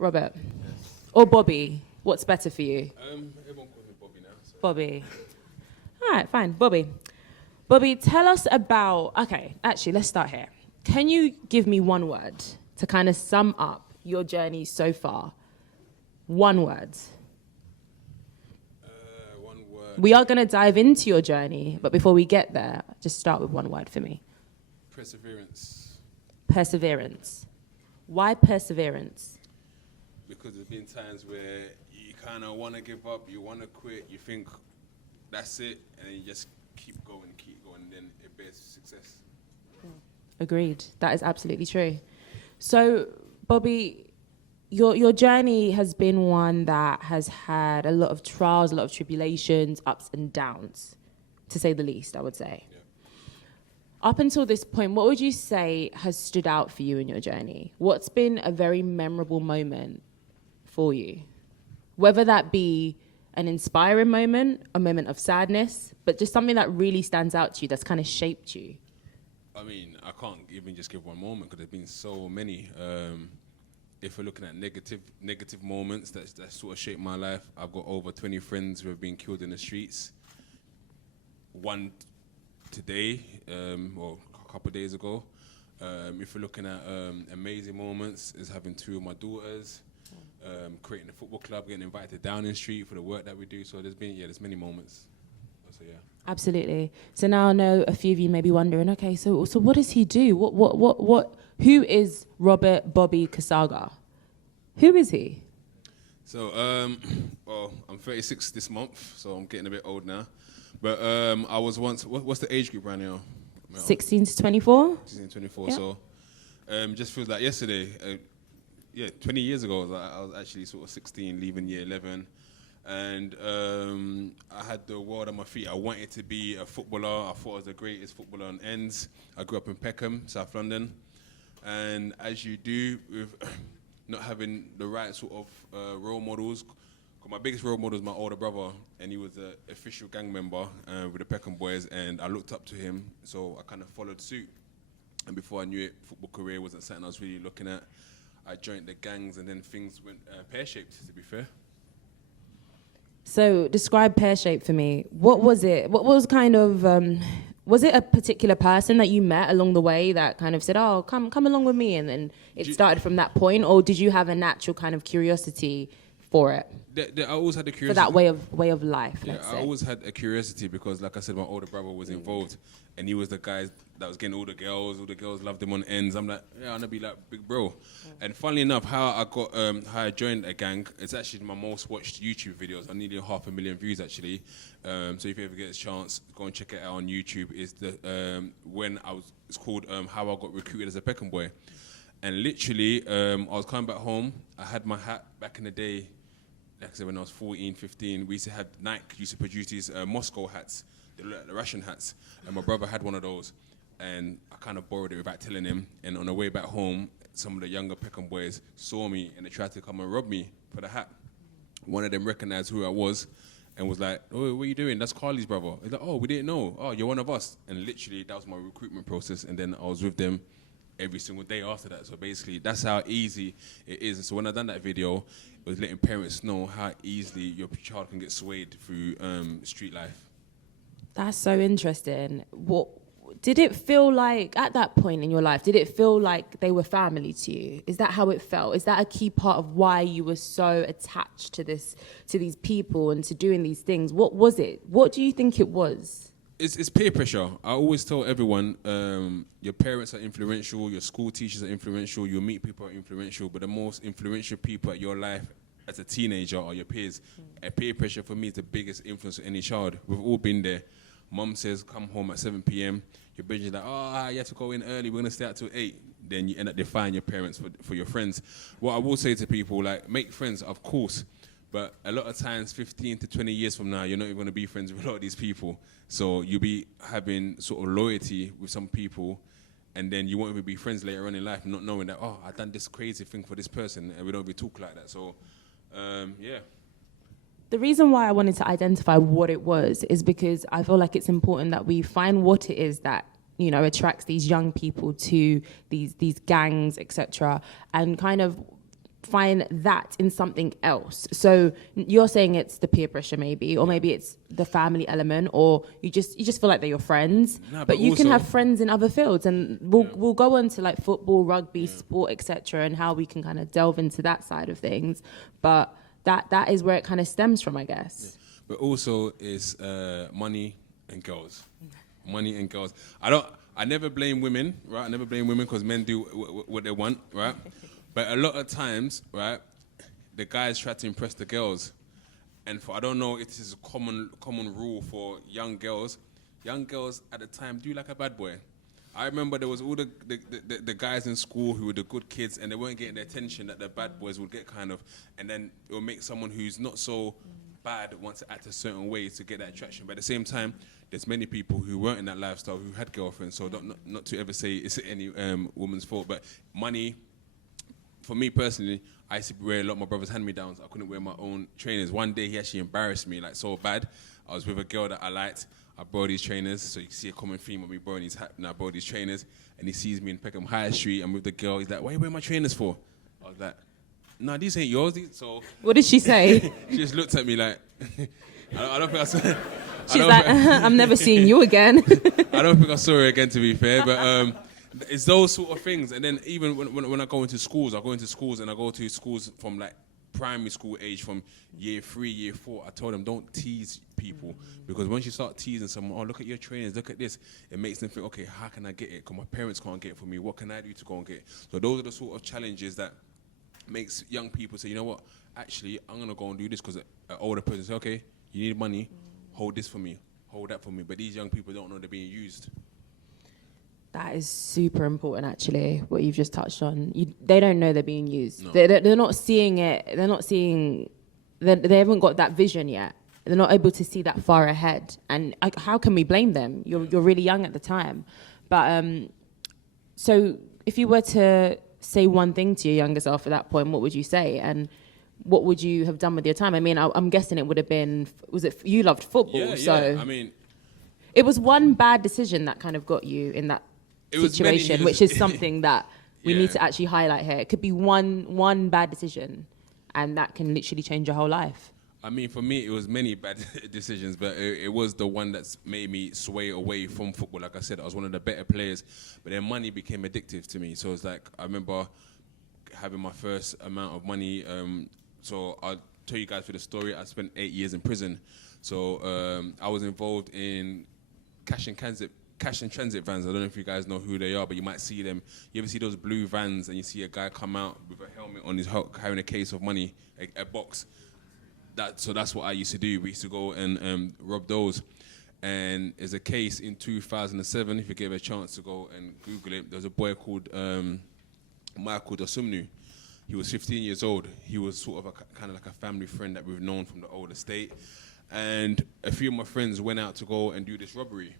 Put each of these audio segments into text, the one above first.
Robert? Or Bobby? What's better for you? Everyone calls me Bobby now. So. Bobby. All right, fine. Bobby. Bobby, tell us about... Okay, actually, let's start here. Can you give me one word to kind of sum up your journey so far? One word. One word. We are going to dive into your journey, but before we get there, just start with one word for me. Perseverance. Perseverance. Why perseverance? Because there's been times where you kind of want to give up, you want to quit, you think that's it, and then you just keep going, and then it bears success. Agreed. That is absolutely true. So, Bobby, your journey has been one that has had a lot of trials, a lot of tribulations, ups and downs, to say the least, I would say. Yeah. Up until this point, what would you say has stood out for you in your journey? What's been a very memorable moment for you? Whether that be an inspiring moment, a moment of sadness, but just something that really stands out to you that's kind of shaped you. I mean, I can't even just give one moment because there's been so many. If we're looking at negative moments that sort of shaped my life, I've got over 20 friends who have been killed in the streets. One today, or a couple of days ago. If we're looking at amazing moments, is having two of my daughters, creating a football club, getting invited to Downing Street for the work that we do. So there's many moments. So yeah. Absolutely. So now I know a few of you may be wondering, okay, so what does he do? Who is Robert Bobby Kasanga? Who is he? So, well, I'm 36 this month, so I'm getting a bit old now. But I was once, what's the age group right now? 16 to 24? 16 to 24, yeah. So just feels like yesterday, 20 years ago, I was actually sort of 16, leaving year 11. And I had the world at my feet. I wanted to be a footballer. I thought I was the greatest footballer on ends. I grew up in Peckham, South London. And as you do with not having the right sort of role models, my biggest role model was my older brother, and he was an official gang member with the Peckham boys, and I looked up to him, so I kind of followed suit. And before I knew it, football career wasn't something I was really looking at. I joined the gangs, and then things went pear-shaped, to be fair. So describe pear-shaped for me. What was it? What was kind of, was it a particular person that you met along the way that kind of said, oh, come along with me, and then it started from that point, or did you have a natural kind of curiosity for it? I always had a curiosity. For that way of life, Yeah, let's I say. always had a curiosity because, like I said, my older brother was involved, and he was the guy that was getting all the girls loved him on ends. I'm like, yeah, I want to be like big bro. And funnily enough, how I joined a gang, it's actually my most watched YouTube videos. I nearly 500,000 views actually. So if you ever get a chance, go and check it out on YouTube. Is it's called How I Got Recruited as a Peckham Boy. And literally, I was coming back home. I had my hat back in the day. Like I said, when I was 14, 15, we used to have Nike used to produce these Moscow hats. They look like the Russian hats. And my brother had one of those. And I kind of borrowed it without telling him. And on the way back home, some of the younger Peckham boys saw me and they tried to come and rob me for the hat. One of them recognized who I was and was like, oh, what are you doing? That's Carly's brother. He's like, oh, we didn't know. Oh, you're one of us. And literally, that was my recruitment process. And then I was with them every single day after that. So basically, that's how easy it is. And so when I done that video, it was letting parents know how easily your child can get swayed through street life. That's so interesting. What did it feel like at that point in your life? Did it feel like they were family to you? Is that how it felt? Is that a key part of why you were so attached to these people and to doing these things? What was it? What do you think it was? It's peer pressure. I always tell everyone, your parents are influential, your school teachers are influential, your meet people are influential, but the most influential people at your life as a teenager are your peers. And peer pressure for me is the biggest influence of any child. We've all been there. Mum says, come home at 7 p.m. Your bitch is like, oh, you have to go in early, we're going to stay out till 8. Then you end up defying your parents for your friends. What I will say to people, like, make friends, of course, but a lot of times, 15 to 20 years from now, you're not even going to be friends with a lot of these people. So you'll be having sort of loyalty with some people, and then you won't even be friends later on in life, not knowing that, oh, I've done this crazy thing for this person, and we don't be talk like that. So, yeah. The reason why I wanted to identify what it was is because I feel like it's important that we find what it is that, you know, attracts these young people to these gangs, etc., and kind of find that in something else. So you're saying it's the peer pressure maybe, or maybe it's the family element, or you just feel like they're your friends. Nah, but you can also- have friends in other fields, and we'll go on to like football, rugby, sport, etc., and how we can kind of delve into that side of things. But that is where it kind of stems from, I guess. But also it's money and girls. Money and girls. I never blame women, right? I never blame women because men do what they want, right? But a lot of times, right, the guys try to impress the girls. And I don't know if this is a common rule for young girls. Young girls at the time do like a bad boy. I remember there was all the guys in school who were the good kids, and they weren't getting the attention that the bad boys would get, kind of. And then it will make someone who's not so bad want to act a certain way to get that attraction. But at the same time, there's many people who weren't in that lifestyle who had girlfriends. So not to ever say it's any woman's fault, but money. For me personally, I used to wear a lot of my brother's hand-me-downs. I couldn't wear my own trainers. One day he actually embarrassed me like so bad. I was with a girl that I liked. I borrowed these trainers, so you can see a common theme of me borrowing these I borrowed these trainers, and he sees me in Peckham High Street. I'm with the girl. He's like, "What are you wearing my trainers for?" I was like, "No, these ain't yours." So What did she say? she just looked at me like, I don't think I saw. She's like, I'm never seeing you again. I don't think I saw her again, to be fair, but it's those sort of things. And then even when I go into schools, and I go to schools from like primary school age, from year 3, year 4. I told them, don't tease people, because once you start teasing someone, oh, look at your trainers, look at this, it makes them think, okay, how can I get it? Because my parents can't get it for me. What can I do to go and get it? So those are the sort of challenges that makes young people say, you know what, actually, I'm going to go and do this, because an older person say, okay, you need money, hold this for me, hold that for me. But these young people don't know they're being used. That is super important, actually, what you've just touched on. They don't know they're being used. No. They're not seeing it. They're not seeing... They haven't got that vision yet. They're not able to see that far ahead. And how can we blame them? You're really young at the time. But so if you were to say one thing to your younger self at that point, what would you say? And what would you have done with your time? I mean, I'm guessing it would have been... you loved football, so... I mean... It was one bad decision that kind of got you in that situation, which is something that we need to actually highlight here. It could be one bad decision, and that can literally change your whole life. I mean, for me, it was many bad decisions, but it was the one that's made me sway away from football. Like I said, I was one of the better players, but then money became addictive to me. So it's like, I remember having my first amount of money. So I'll tell you guys for the story. I spent 8 years in prison. So I was involved in cash and transit vans. I don't know if you guys know who they are, but you might see them. You ever see those blue vans and you see a guy come out with a helmet on his carrying a case of money, a box? So that's what I used to do. We used to go and rob those. And there's a case in 2007, if you give a chance to go and Google it, there's a boy called Michael Dosumnu. He was 15 years old. He was sort of kind of like a family friend that we've known from the old estate. And a few of my friends went out to go and do this robbery.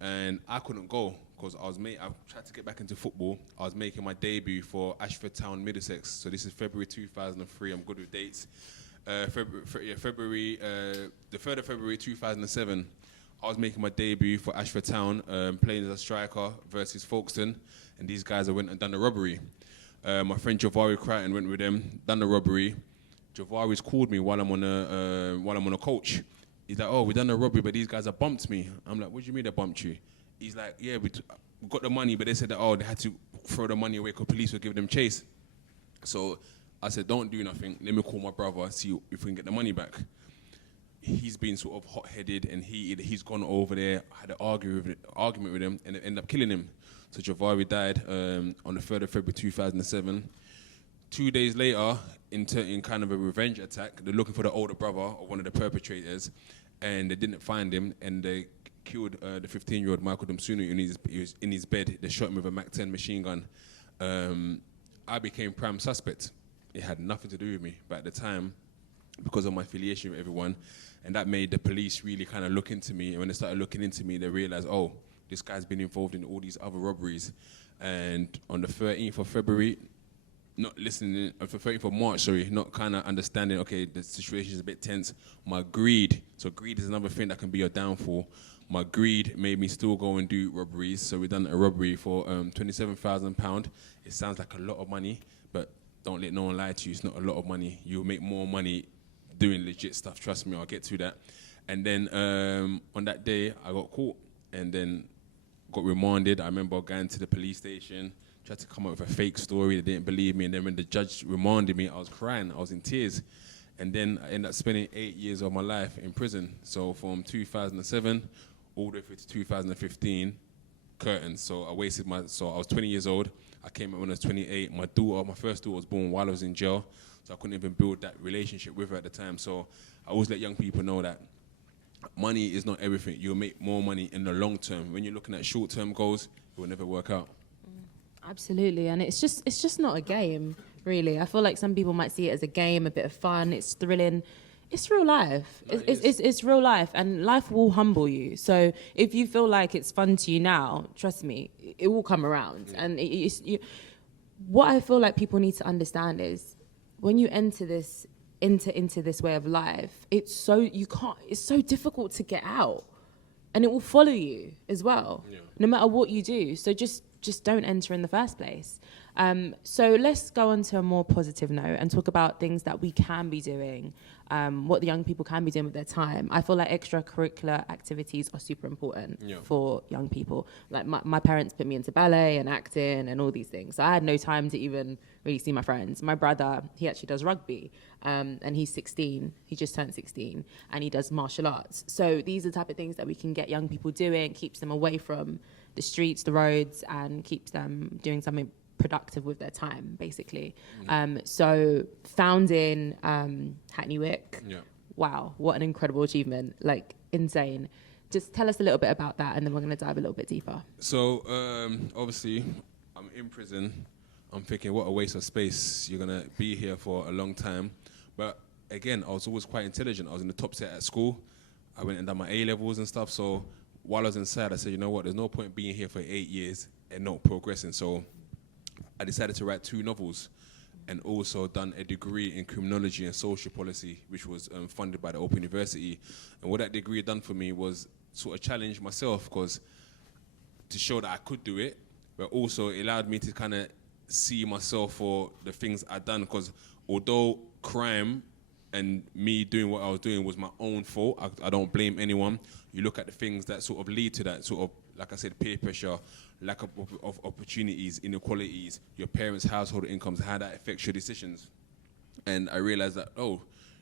And I couldn't go because I tried to get back into football. I was making my debut for Ashford Town, Middlesex. So this is February 2003. I'm good with dates. The 3rd of February 2007, I was making my debut for Ashford Town, playing as a striker versus Folkestone. And these guys went and done the robbery. My friend Javari Crichton went with them, done the robbery. Javari's called me while I'm on a coach. He's like, "Oh, we done the robbery, but these guys have bumped me." I'm like, "What do you mean they bumped you?" He's like, "Yeah, we got the money, but they said that they had to throw the money away because police were giving them chase." So I said, "Don't do nothing. Let me call my brother, see if we can get the money back." He's been sort of hot-headed and he's gone over there, had an argument with him, and it ended up killing him. So Javari died on the 3rd of February 2007. 2 days later, in kind of a revenge attack, they're looking for the older brother or one of the perpetrators, and they didn't find him, and they killed the 15-year-old Michael Dumsunu in his bed. They shot him with a Mac-10 machine gun. I became prime suspect. It had nothing to do with me, but at the time, because of my affiliation with everyone, and that made the police really kind of look into me. And when they started looking into me, they realized, oh, this guy's been involved in all these other robberies. And on the 13th of February, not listening, for 13th of March, sorry, not kind of understanding, okay, the situation is a bit tense. My greed, so greed is another thing that can be your downfall. My greed made me still go and do robberies. So we done a robbery for £27,000. It sounds like a lot of money, but don't let no one lie to you. It's not a lot of money. You'll make more money doing legit stuff. Trust me, I'll get to that. And then on that day, I got caught and then got remanded. I remember going to the police station, tried to come up with a fake story. They didn't believe me. And then when the judge remanded me, I was crying. I was in tears. And then I ended up spending 8 years of my life in prison. So from 2007 all the way through to 2015, curtains. So I was 20 years old. I came out when I was 28. My first daughter was born while I was in jail. So I couldn't even build that relationship with her at the time. So I always let young people know that money is not everything. You'll make more money in the long term. When you're looking at short-term goals, it will never work out. Absolutely, and it's just not a game, really. I feel like some people might see it as a game, a bit of fun, it's thrilling. It's real life. No, It's real life, and life will humble you. So if you feel like it's fun to you now, trust me, it will come around. Yeah. And what I feel like people need to understand is when you enter this into this way of life, it's so difficult to get out, and it will follow you as well, no matter what you do. So just don't enter in the first place. So let's go on to a more positive note and talk about things that we can be doing, what the young people can be doing with their time. I feel like extracurricular activities are super important for young people. Like my parents put me into ballet and acting and all these things. So I had no time to even really see my friends. My brother, he actually does rugby, and he's 16. He just turned 16, and he does martial arts. So these are the type of things that we can get young people doing, keeps them away from the streets, the roads, and keeps them doing something productive with their time, basically. So founding Hackney Wick, wow, what an incredible achievement, like insane. Just tell us a little bit about that, and then we're going to dive a little bit deeper. So obviously, I'm in prison. I'm thinking, what a waste of space. You're going to be here for a long time. But again, I was always quite intelligent. I was in the top set at school. I went and done my A-levels and stuff. So while I was inside, I said, you know what, there's no point being here for 8 years and not progressing. So I decided to write 2 novels and also done a degree in criminology and social policy, which was funded by the Open University. And what that degree done for me was sort of challenge myself, because to show that I could do it, but also it allowed me to kind of see myself for the things I'd done. Because although crime and me doing what I was doing was my own fault, I don't blame anyone. You look at the things that sort of lead to that, sort of, like I said, peer pressure, lack of opportunities, inequalities, your parents' household incomes, how that affects your decisions. And I realized that,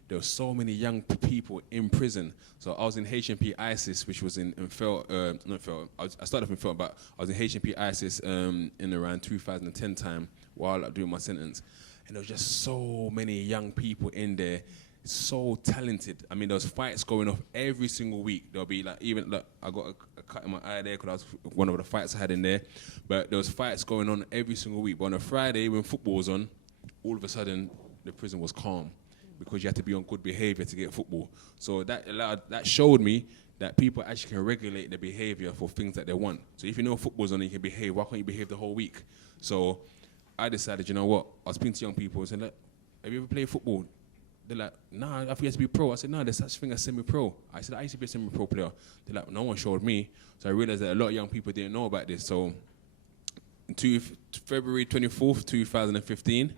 there were so many young people in prison. So I was in HMP ISIS, which was in Felt, I started off in Felt, but I was in HMP ISIS in around 2010 time while doing my sentence. And there was just so many young people in there, so talented. I mean, there was fights going off every single week. There'll be like, even like, I got a cut in my eye there because that was one of the fights I had in there. But there was fights going on every single week. But on a Friday when football was on, all of a sudden the prison was calm because you had to be on good behavior to get football. So that showed me that people actually can regulate their behavior for things that they want. So if you know football's on and you can behave, why can't you behave the whole week? So I decided, you know what, I was speaking to young people and said, look, have you ever played football? They're like, nah, I thought you had to be pro. I said, no, there's such thing as semi-pro. I said, I used to be a semi-pro player. They're like, no one showed me. So I realized that a lot of young people didn't know about this. So February 24th, 2015,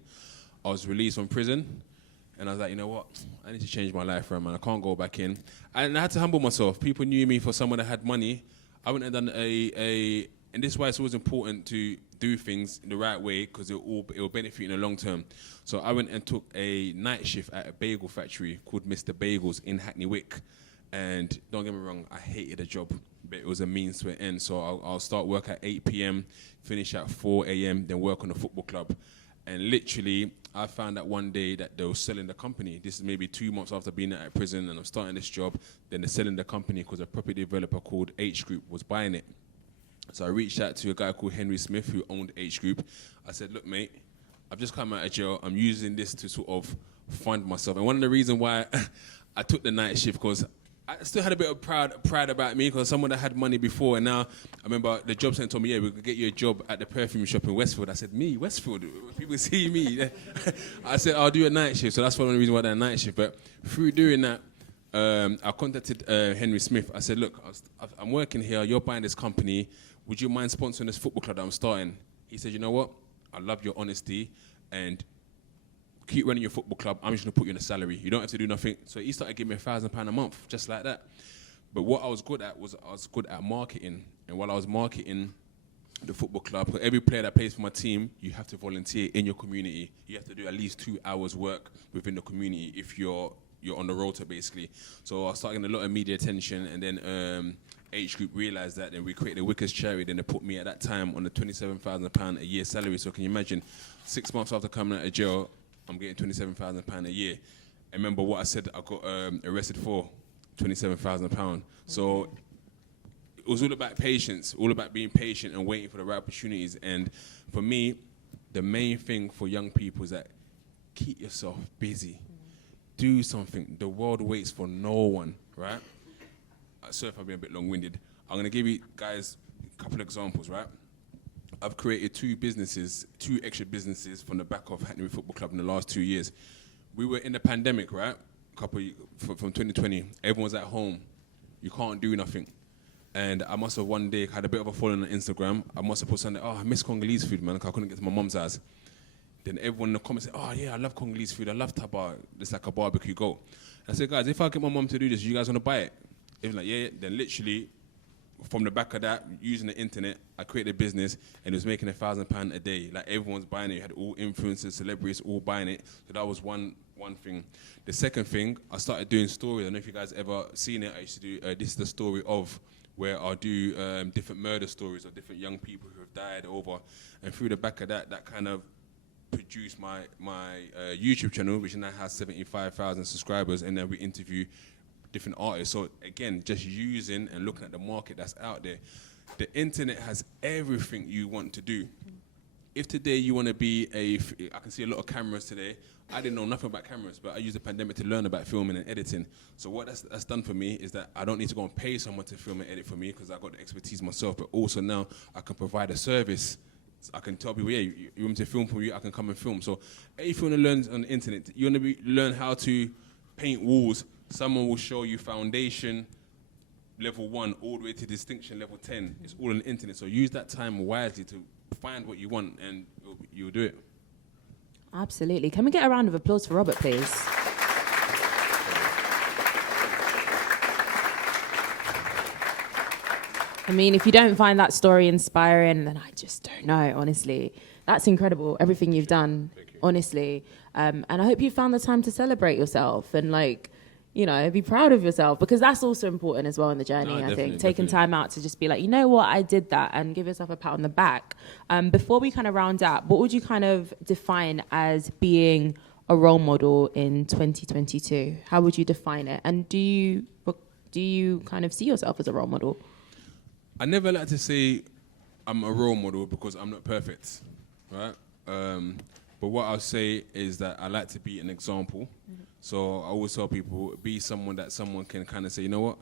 I was released from prison. And I was like, you know what, I need to change my life, man. I can't go back in. And I had to humble myself. People knew me for someone that had money. I went and done and this is why it's always important to do things in the right way, because it will benefit you in the long term. So I went and took a night shift at a bagel factory called Mr. Bagels in Hackney Wick. And don't get me wrong, I hated the job, but it was a means to an end. So I'll start work at 8 p.m., finish at 4 a.m., then work on the football club. And literally, I found out one day that they were selling the company. This is maybe 2 months after being at prison, and I'm starting this job. Then they're selling the company because a property developer called H Group was buying it. So I reached out to a guy called Henry Smith who owned H Group. I said, look, mate, I've just come out of jail. I'm using this to sort of fund myself. And one of the reasons why I took the night shift, because I still had a bit of pride about me, because someone that had money before, and now I remember the job center told me, yeah, we could get you a job at the perfume shop in Westfield. I said, me, Westfield? People see me. I said, I'll do a night shift. So that's one of the reasons why I did a night shift. But through doing that, I contacted Henry Smith. I said, look, I'm working here. You're buying this company. Would you mind sponsoring this football club that I'm starting? He said, you know what? I love your honesty, and keep running your football club. I'm just going to put you in a salary. You don't have to do nothing. So he started giving me £1,000 a month, just like that. But what I was good at was I was good at marketing. And while I was marketing the football club, for every player that plays for my team, you have to volunteer in your community. You have to do at least 2 hours work within the community if you're on the rota, basically. So I started getting a lot of media attention, and then H Group realised that, and we created a Wickers charity. Then they put me at that time on a £27,000 a year salary. So can you imagine, 6 months after coming out of jail, I'm getting £27,000 a year. And remember what I said I got arrested for? £27,000. So it was all about patience, all about being patient and waiting for the right opportunities. And for me, the main thing for young people is that keep yourself busy. Do something. The world waits for no one, right? Sorry if I've been a bit long-winded. I'm going to give you guys a couple of examples, right? I've created 2 extra businesses from the back of Hackney Football Club in the last 2 years. We were in the pandemic, right? From 2020. Everyone's at home. You can't do nothing. And I must have one day had a bit of a following on Instagram. I must have put something, I miss Congolese food, man, because I couldn't get to my mum's house. Then everyone in the comments said, oh yeah, I love Congolese food, I love taba, it's like a barbecue goat. I said, guys, if I get my mum to do this, you guys want to buy it? They were like, yeah. Then literally, from the back of that, using the internet, I created a business, and it was making £1,000 a day. Like, everyone's buying it. You had all influencers, celebrities, all buying it. So that was one thing. The second thing, I started doing stories. I don't know if you guys ever seen it. I used to do, this is the story of, where I'll do different murder stories of different young people who have died over. And through the back of that, that kind of produced my YouTube channel, which now has 75,000 subscribers, and then we interview different artists. So again, just using and looking at the market that's out there. The internet has everything you want to do. If today you want to be I can see a lot of cameras today. I didn't know nothing about cameras, but I used the pandemic to learn about filming and editing. So what that's done for me is that I don't need to go and pay someone to film and edit for me, because I've got the expertise myself, but also now I can provide a service. I can tell people, yeah, you want me to film for you, I can come and film. So if you want to learn on the internet, you want to learn how to paint walls, someone will show you foundation, level 1, all the way to distinction, level 10. It's all on the internet. So use that time wisely to find what you want, and you'll do it. Absolutely. Can we get a round of applause for Robert, please? I mean, if you don't find that story inspiring, then I just don't know, honestly. That's incredible, everything you've done, honestly. And I hope you found the time to celebrate yourself and, like, you know, be proud of yourself, because that's also important as well in the journey, I think. Taking time out to just be like, you know what, I did that, and give yourself a pat on the back. Before we kind of round up, what would you kind of define as being a role model in 2022? How would you define it? And do you kind of see yourself as a role model? I never like to say I'm a role model, because I'm not perfect, right? But what I'll say is that I like to be an example. Mm-hmm. So I always tell people, be someone that someone can kind of say, you know what,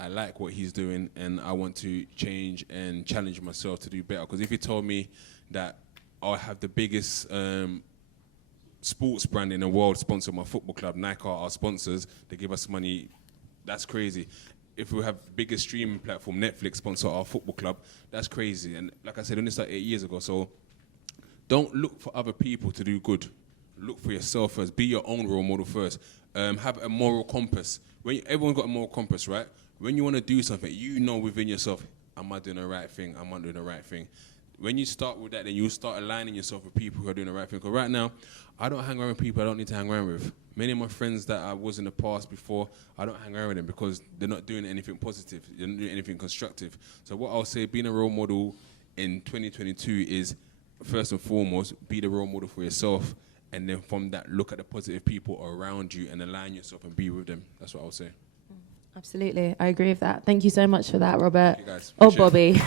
I like what he's doing, and I want to change and challenge myself to do better. Because if you told me that I'll have the biggest sports brand in the world sponsor my football club, Nike are our sponsors, they give us money, that's crazy. If we have biggest streaming platform, Netflix sponsor our football club, that's crazy. And like I said, I only started 8 years ago, so don't look for other people to do good. Look for yourself first. Be your own role model first. Have a moral compass. Everyone's got a moral compass, right? When you want to do something, you know within yourself, am I doing the right thing? Am I doing the right thing? When you start with that, then you start aligning yourself with people who are doing the right thing. Because right now, I don't hang around with people I don't need to hang around with. Many of my friends that I was in the past before, I don't hang around with them because they're not doing anything positive. They're not doing anything constructive. So what I'll say, being a role model in 2022 is, first and foremost, be the role model for yourself, and then from that, look at the positive people around you and align yourself and be with them. That's what I would say. Absolutely. I agree with that. Thank you so much for that, Robert. Thank you guys. Oh, Bobby.